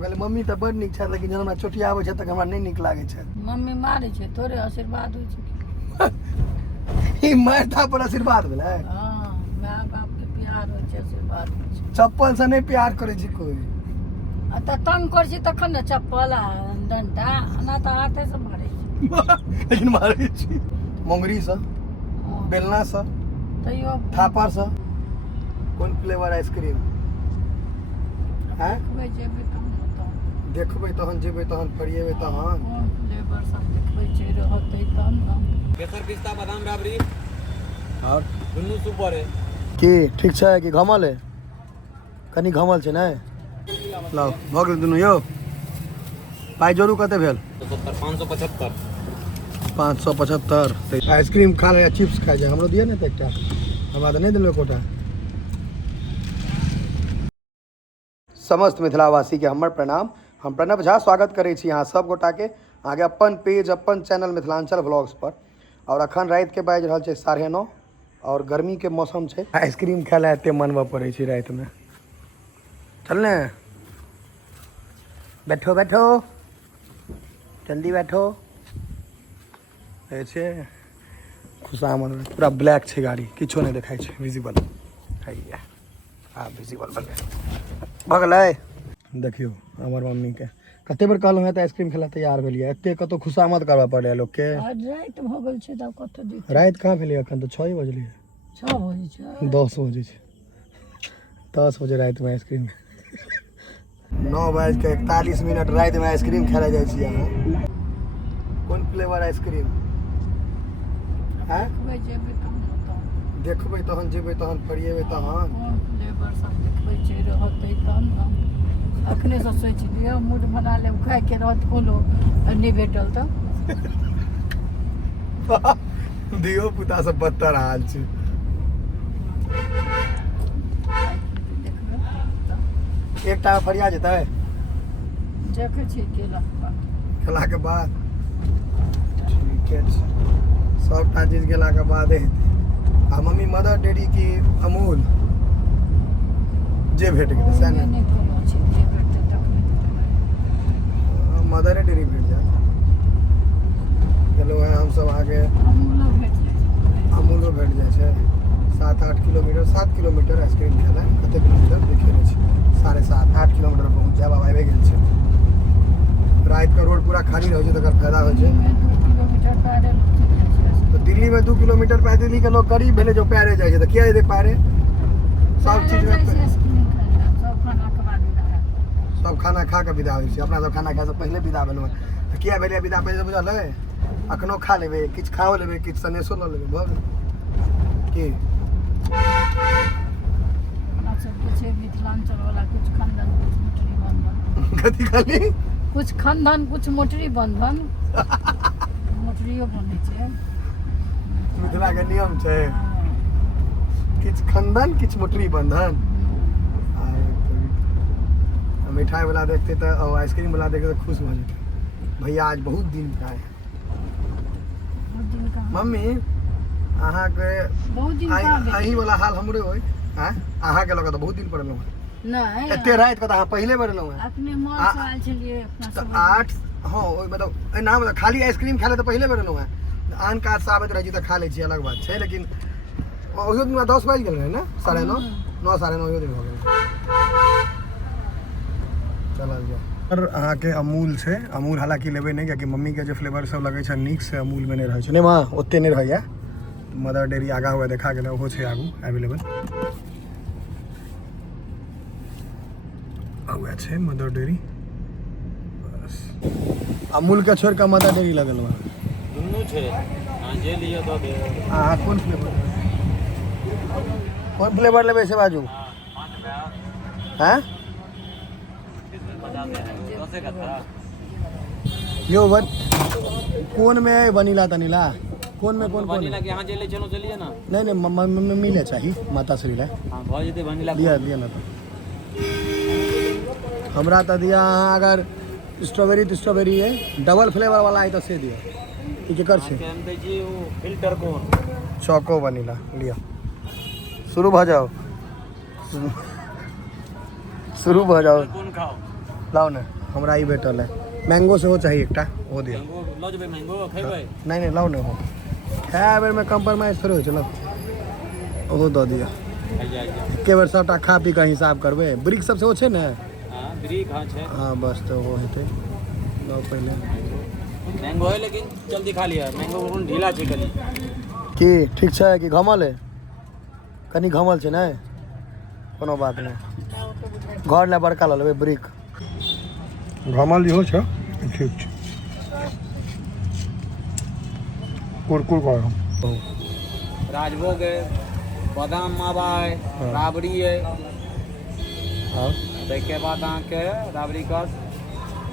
कहले मम्मी तऽ बड़ नीक छै, लेकिन जब हमरा चोटिया आबै छै तऽ हमरा नहीं नीक लागे छै। मम्मी मारे छै, तोरे आशीर्वाद होइ छै। ई मारता पर आशीर्वाद भेलै। हाँ, माय बाप के प्यार होइ छै, आशीर्वाद होइ छै। चप्पल से नहीं प्यार करे छै कोई। तऽ तंग कर छी तखन ने चप्पल आ डंटा, ना तऽ हाथे से मारे छै। लेकिन मारे छी मोंगरी से, बेलना से, तैयो थापर से। कौन फ्लेवर आइसक्रीम हैं? देखबै जेबै तब ने तऽ। देखबै तहन जेबै तहन फरिएबै तहन। कोन फ्लेवर सब देखबै छै रहतै तब ने। केसर पिस्ता बादाम राबड़ी और दुनू सुपर है। की ठीक छै कि घमल है? कनी घमल छै ने। लाओ भऽ गेल दुनू यौ। पाइ जोड़ू कते भेल? 575। 575। आइसक्रीम खा ले या चिप्स खा जाए, हमरो दिए ने तऽ एकटा। हमरा तऽ नहीं देलकै कोटा। समस्त मिथिलावासी के हमर प्रणाम। हम प्रणव झा स्वागत करै छी अहाँ सब गोटा के आगे अपन पेज अपन चैनल मिथिलांचल व्लॉग्स पर। और अखन रात के बाजि रहल छै 9:30 और गर्मी के मौसम छै। आइसक्रीम खाय ला एते मनबऽ पड़ै छै रात में। चल ने, बैठो बैठो, जल्दी बैठो। छै खुशामद पूरा ब्लैक छै गाड़ी, किछो नहीं देखाई छै विजिबल। हैया आ विजिबल भऽ गेलै। देखियो हमर मम्मी के कते बेर कहलहुँ हैं तऽ आइसक्रीम खेला तैयार भेलियै। एते कतौ खुशामद करबऽ पड़ैया लोग के। आज रात भऽ गेल छै तब कतऽ दिख। रात कहाँ भेलै अखन तऽ 6 बजलै। 6 बजे छै। 10 बजे छै। 10 बजे रात में आइसक्रीम 9:41 रात में आइसक्रीम खाय ला जाइ छी अहाँ। कोन फ्लेवर आइसक्रीम हैं? देखबै जेबै तब ने तऽ। देखबै तहन जेबै तहन फरिएबै तहन। कोन फ्लेवर सब देखबै छै रहतै तब ने। अखने से सोचि लियौ, मूड बना लेब खाय के रहत कोनो नहीं भेटल तऽ। दियो पुता सब बदतर हाल छै। देखबै तऽ। एकटा फरिया जेतै देखै छी केला खेला के बाद। ठीके छै, सबटा चीज गेला के बादे हेतै। आ मम्मी मदर डेयरी की अमूल जे भेट गेलै सएह ने। नहीं कोनो छै जे भेटतै तखने। मदरे डेयरी भेट जाएत। चलो है हम सब आगे अमूलो भेट जाइ छै। अमूलो भेट जाइ छै। 7-8 किलोमीटर 7 किलोमीटर आइसक्रीम खेला कते किलोमीटर देखे छै। 7.5-8 किलोमीटर पहुँच जाए। आब आबे गेल छै। रात का रोड पूरा खाली रहे छै तकर फायदा होइ छै। 2 किलोमीटर पैदल चलि जाइ छै। तो दिल्ली में 2 किलोमीटर पैदल के लोग गरीब भेले जो पैरे जाए छै तो किया जेतै पैरे। सब चीज में सब खाना के बाद विदा हैत। सब खाना खा के विदा होइ छै। अपना सब खाना खाए से पहले विदा भेलहुँ हैं। तो किया भेलै विदा पहले बुझल है? अखनो खा लेबै, किछ खाओ लेबै, किछ सनेसो लऽ लेबै, भऽ गेलै की। अपना सबके छै मिथिलांचल वाला कुछ खानदान कुछ मोटरी बंधन। कथी खाली कुछ खानदान कुछ मोटरी बंधन। मोटरियो बनै छै। मिथिला के नियम छै। किछ खंदन किछ मोटरी बंधन। मिठाई वाला देखते तो और आइसक्रीम वाला देखते तो खुश हो जाते। भैया आज बहुत दिन का है। बहुत दिन का मम्मी अहाँ के बहुत दिन का अही वाला हाल हमरे होय हैं। अहाँ के लगे तो बहुत दिन पर एलहुँ हैं। नहीं एते रात के तो अहाँ पहले बेर एलहुँ हैं। अपने मॉल से आयल छलियै अपना तो सब। 8 हाँ ओहि मतलब नाम खाली आइसक्रीम खाए ले तो पहले बेर एलहुँ हैं। आन काज से आबैत रहै छी तऽ खा लै छी, अलग बात छै। लेकिन ओहियो दिन 10 बाजि गेल रहै ने, 9:30 9 9:30 ओहियो दिन भऽ गेल। चलल जाए और अहाँ के अमूल छै। अमूल हालांकि लेबै नहीं कियाकि मम्मी के जे फ्लेवर सब लगे छै नीक से अमूल में नहीं रहै छै। नहीं माँ ओते नहीं रहैया। मदर डेयरी आगा हुआ देखा गेल ओहो छै आगू अवेलेबल। हुआ छै मदर डेयरी बस। अमूल के छोड़ के मदर डेयरी लगल बा। दुनू छै, अहाँ जे लिअ दऽ देब। अहाँ कोन फ्लेवर लेबै से बाजू। हैं यो कौन में है वनीला तनीला? कौन में कौन वनीला के अहाँ जे ले चलो चलिए ना। नहीं मम्मी मिले चाहिए माता श्री ला। हां भऽ जेतै वनीला। दिया ना तो हमरा तो दिया। अहाँ अगर स्ट्रॉबेरी है डबल फ्लेवर वाला है तो से दिया। ई केकर छै? हम दै छी ओ फिल्टर कोन चोको वनीला लिया। शुरू भ जाओ शुरू भ जाओ। कोन खाओ लाओ ना हमरा ई भेटल है मैंगो से हो चाहिए एकटा हो दिया मैंगो लो जबे मैंगो खेबै नहीं नहीं लाओ ना हो खाए बेर में कंप्रोमाइज थोड़े हो चलो ओहो दऽ दिया आइया एके बेर सबटा खा पी कऽ हिसाब करबै ब्रिक सब सेहो छै ने हां ब्रिक हां छै हाँ बस तो वो हेतै लाओ पहले मैंगो है लेकिन जल्दी खा लिया मैंगो कोन ढीला छै कनी की ठीक छै कि घमल है कनी घमल छै ने कोनो बात नहीं घर ला बड़का लऽ लेबै ब्रिक घमल इहो छै ठीक छै कुरकुर कर राजभोग है बादाम मावा है राबड़ी है हाँ ताहिके बाद अहाँके राबड़ी का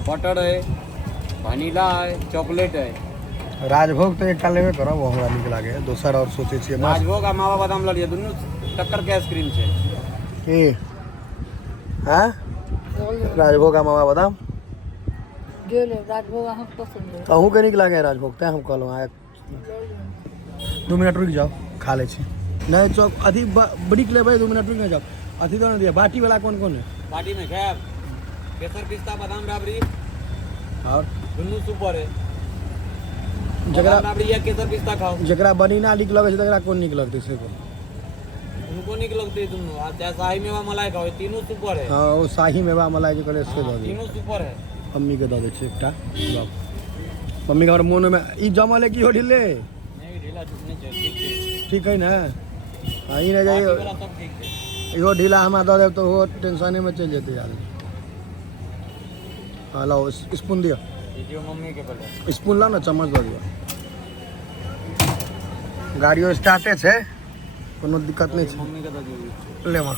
बटर है वनीला है चॉकलेट है राजभोग तो एकटा लेबे करब वो हमरा नीक लागे दोसर और सोचे छियै मस्त राजभोग आ मावा बादाम लऽ लिअ दुनू टक्कर के आइसक्रीम छै की हाँ राजभोग आ मावा बादाम गेल राजभोग अहाँ पसंद है अहूँ के नीक लागे राजभोग तेँ हम कहलहुँ आय 2 मिनट रुक जाओ खा ले छी नहीं चौक अथी ब्रिक लेबै 2 मिनट रुक जाओ अथी दो ना दिया बाटी वाला कौन कौन है पार्टी में खायब केसर पिस्ता बादाम राबड़ी और दुनू सुपर है जकरा बादाम राबड़ी या केसर पिस्ता खाओ जकरा बनीना नीक लगै छै तकरा कोन नीक लगतै से को उनको नीक लगते दुनू आ चाहे शाही मेवा मलाई खाओ तीनों सुपर है हाँ वो शाही मेवा मलाई जे कहले से दऽ दियौ तीनों सुपर है मम्मी के दऽ दै छै एकटा लो मम्मी के हमर मोन में ई जमल है की हो ढिले नहीं ढीला नहीं छै ठीक छै ठीक है ना हाँ ई नहीं जाइए बाकी वाला सब ठीक छै इहो ढीला हमरा दऽ देब तऽ ओहो टेंशने में चलि जेतै आदमी हाँ लाओ स्पून दियो दीजिए मम्मी के पहले स्पून लाओ ना चम्मच दऽ दियो गाड़ियो स्टार्टे छै कोनो दिक्कत नहीं छै मम्मी के दऽ दियौ ले माँ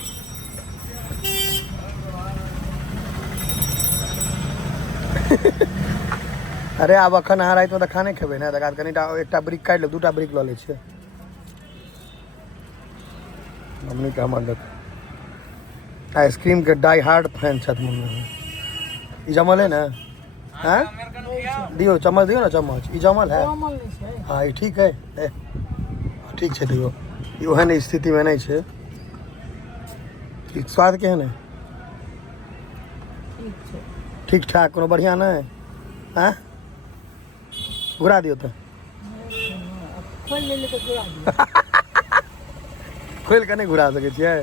अरे आब अखन अहाँ रातिमे तऽ खाने खेबै ने तकर बाद कनिटा एकटा ब्रिक काटि लेब 2टा ब्रिक लऽ लै छियै मम्मी के हमर देख आइसक्रीम के डाई हार्ड फैन छथि मम्मी ई जमल है ना हाँ दियो चम्मच दियो ना चम्मच ई जमल है कमल नहीं छै हाँ ई ठीक है ठीक छै दियो ई ओहन स्थितिमे नहि छै ई स्वाद केहन है ठीक छै ठीक ठाक कोनो बढ़िया नहीं हाँ घुरा दियो तऽ खोल ले तो गिरा दियो खोलि कऽ नहि घुरा सकै छियै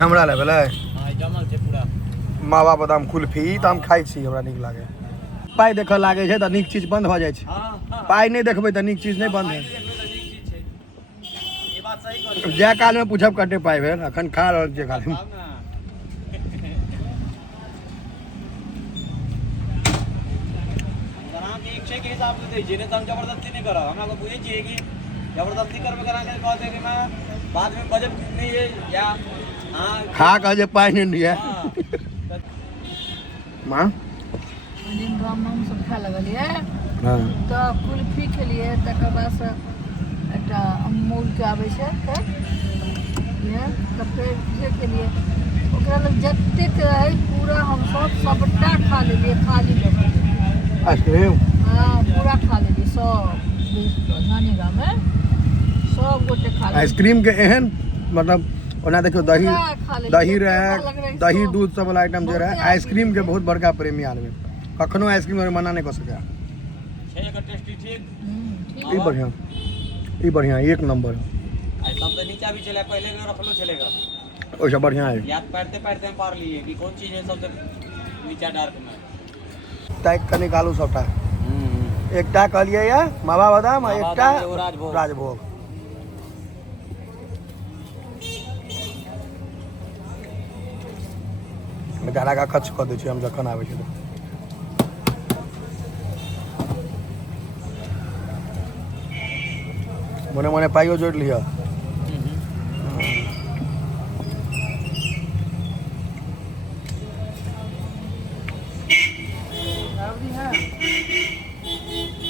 हमरा लए भेलै हां जमल छै पूरा मावा बादाम कुल्फी ई तऽ हम खाइ छी हमरा नीक लागे पाइ देखऽ लागै छै तऽ नीक चीज बन्द भऽ जाइ छै हां पाइ नहि देखबै तऽ नीक चीज नहि बन्द है नीक चीज छै ये बात सही कहलियै जाए कालमे पूछब कते पाइ भेल अखन खा रहल छियै खाली आब ना अहाँके इच्छा के हिसाब से दै छियै नहि तऽ हम जबरदस्ती नहीं करब हमरा को बुझै छियै कि जबरदस्ती करबे करा के कहते कि मैं बाद में बजट नहीं है या हाँ खा कऽ जे पाइ नहि दिए हाँ, माँ दिन गाममे हमसब खाए लगलियै हाँ तऽ कुल्फी खेलियै तकर बादसँ एकटा अमूलके आबै छै तऽ फेर जे खेलियै ओकरा लग जतेक रहै पूरा हमसब सबटा खा लेलियै खाली लेबै आइसक्रीम हाँ पूरा खा लेलियै सब नानी गाममे सब गोटे खा लेलियै आइसक्रीम के एहन मतलब ओना देखियो दही पूरा खा लेलियै, दही जतेक अलग रहे रहै दही सब। दूध सब वाला आइटम जे रहे बहुते आइसक्रीम के बहुत बड़का प्रेमी आदमी कखनो आइसक्रीम और मना नहीं कर सके छै एकर टेस्टी ठीक ठीक ई बढ़िया 1 नंबर आ सबसे नीचा भी चले पहले में रखलो चलेगा ओइसे बढ़िया है याद पढ़ते पढ़ते हम पार लिए कि कौन चीज है सबसे नीचा डार्क में तैक कऽ निकालू सबटा एकटा कहलियै या मावा बादाम आ मावा एकटा बादाम, एगो राजभोग। राजभोग बेचारा का खर्च कऽ दै छियै हम जखन आबै छै तऽ मने मने पाइयो जोड़ि लिअ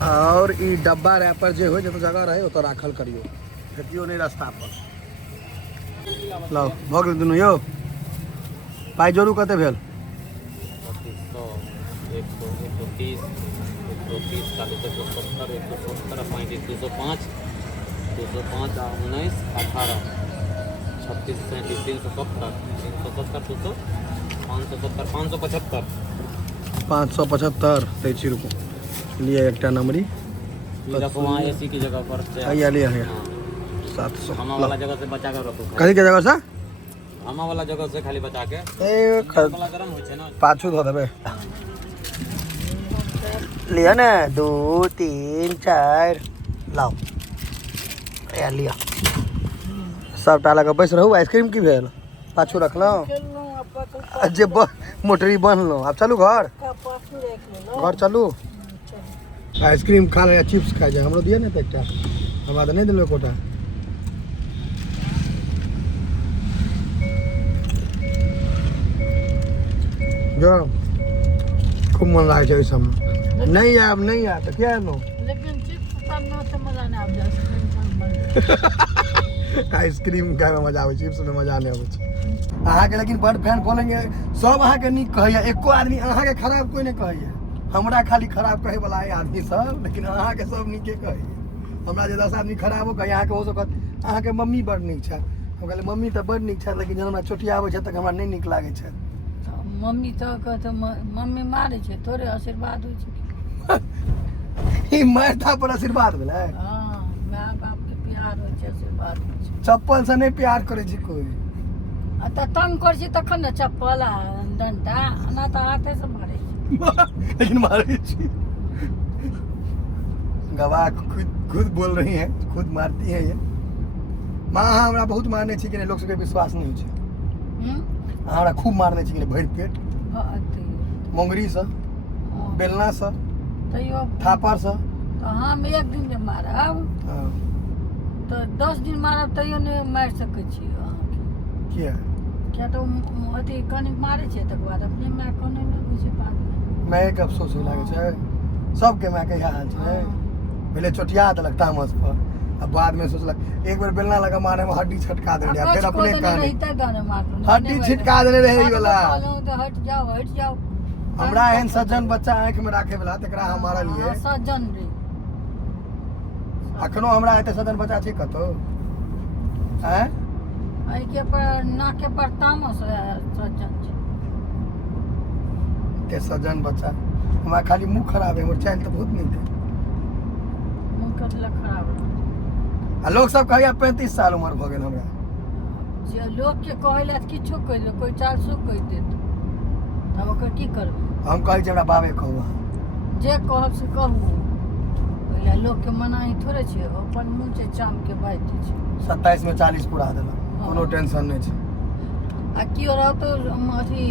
और ई डब्बा रैपर जे हो जतऽ जगह रहे ओतऽ राखल करियो फेकियो नहीं रास्ता पर लाओ भऽ गेल दुनू यौ पाइ जोड़ू कते भेल 130 170 170 205 205 19 18 36 37 370 370 200 570 575 575 तैची रुको लिए एक नंबरी ये रखो वहाँ एसी की जगह पर से लिया लिया है 700 हमा वाला जगह से बचा कर रखो कहीं की जगह से हमा वाला जगह से खाली बचा के ए वाला गरम हो छे ना पाछू धो देबे लिया ना 2 3 4 लाओ यार लिया सब टाला के बैस रहू आइसक्रीम की भेल पाछू रख लो जे मोटरी बन लो अब चलू घर घर चलू आइसक्रीम खा ले चिप्स खा जाए हमरो दिए ना तो एकटा हमरा तो नहीं दिलो कोटा जो खूब मन लागे छै सब नहीं आब तो क्या है नो लेकिन चिप्स खाना से मजा नहीं आब जाए आइसक्रीम खाए में मजा आवे चिप्स में मजा नहीं आवे अहाँ के लेकिन बड़ फैन बोलेंगे सब अहाँ के नीक कहैया एको आदमी अहाँ के खराब कोई नहीं कहैया हमरा खाली खराब कहे वाला है आदमी सब लेकिन अहाँ के सब नीके कहैया हमरा जे 10 आदमी खराबो कहे अहाँ के हो सकत अहाँ के मम्मी बड़ नीक छै हम कहले मम्मी तऽ बड़ नीक छै लेकिन जब हमरा चोटिया आबै छै तक हमरा नहीं नीक लागे छै मम्मी तो कहते मम्मी मारे छै तोरे आशीर्वाद होइ छै ई मारता पर आशीर्वाद भेलै हाँ माय बाप के प्यार होइ छै आशीर्वाद होइ छै चप्पल से नहीं प्यार करे छै कोई आ तऽ तंग कर छी तखन ने चप्पल आ डंटा ना तऽ हाथे से मारे छी लेकिन मारे छी गवाह खुद बोल रही हैं खुद मारती हैं ये माँ हमरा बहुत मारने छी कि लोग सबके विश्वास नहीं हो छै हमरा खूब मारने छी कि भरि पेट मोंगरी से बेलना से तैयो थापर से तऽ हम एक दिन जे मारब तऽ 10 दिन मारब तैयो नहीं मारि सकै छी किया क्या तो अथी कनिक मारे छै तकर बाद अपने माय कने नहीं होइ छै बाद में मैं एक अफसोस हो लागे छै सबके माय के हाल छै पहले चोटिया देलक तामस पर अब बाद में सोचलक एक बार बेलना लगा मारे में हड्डी छटका दे फिर अपने काने हड्डी छिटका देने रहे वाला तो हट जाओ हमरा एहन सज्जन बच्चा आंख में राखे वाला तकरा हमारा लिए सज्जन रे अखनो हमरा एते सज्जन बच्चा छै कतो हैं आई के पर नाके पर तामस सज्जन छै ते सज्जन बच्चा हमरा खाली मुंह खराब है हमर चाल तो बहुत नीक है मुंह कतला खराब आ लोग सब कहैया 35 साल उम्र भ गेल हमरा जे लोग के कहला किछो कहि दे कोई 400 कहि देत तब ओकर की करब हम कहै छी हमरा बाबे कहू अहाँ जे कहब से कहू पहिले लोग के मनाही थोड़े छै अपन मुंह से चाम के बात छै 27 में 40 पूरा देलक कोनो टेंशन नहीं छै आ कियो रहतो अथी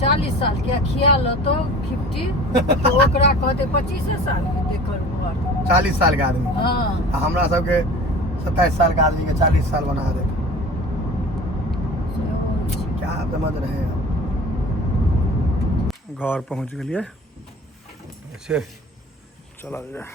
40 साल के खिया लो तो 50 तो ओकरा कहते 25 साल के देकर घर 40 साल के आदमी हाँ आ हमरा सबके 27 साल के आदमी के 40 साल बना दे क्या समझ रहे हैं घर पहुंच गए चला जाए